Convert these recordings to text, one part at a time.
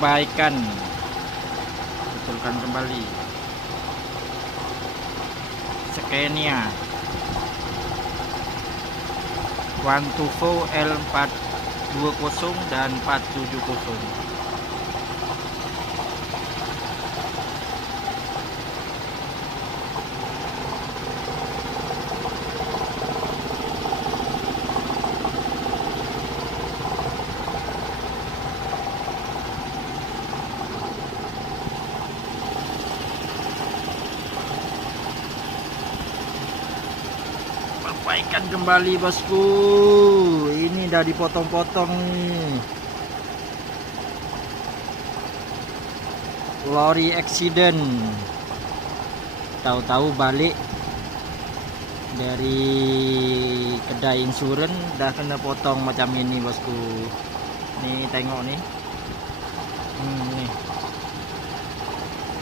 perbaikan, betulkan kembali. Scania 124 L420 dan 470. Perbaikan kembali bosku. Ini dah dipotong-potong nih. Lori accident. Tahu-tahu balik dari kedai insurans dah kena potong macam ini bosku. Nih tengok nih. Nih.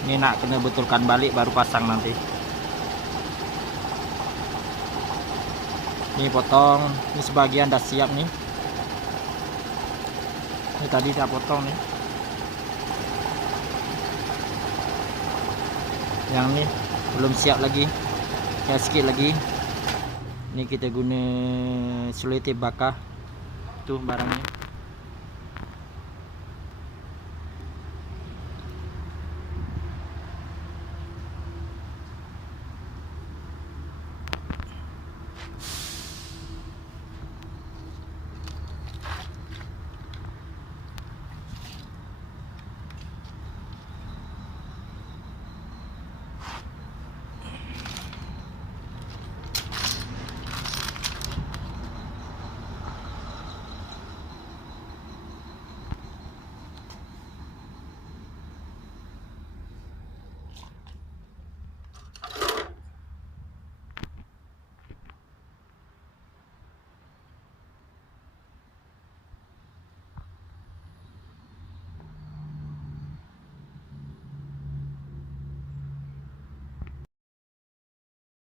Ini nak kena betulkan balik baru pasang nanti. Ini potong, ini sebagian dah siap nih. Ini tadi saya potong nih. Yang ini belum siap lagi, ya sedikit lagi. Ini kita guna selotip bakar tuh barangnya.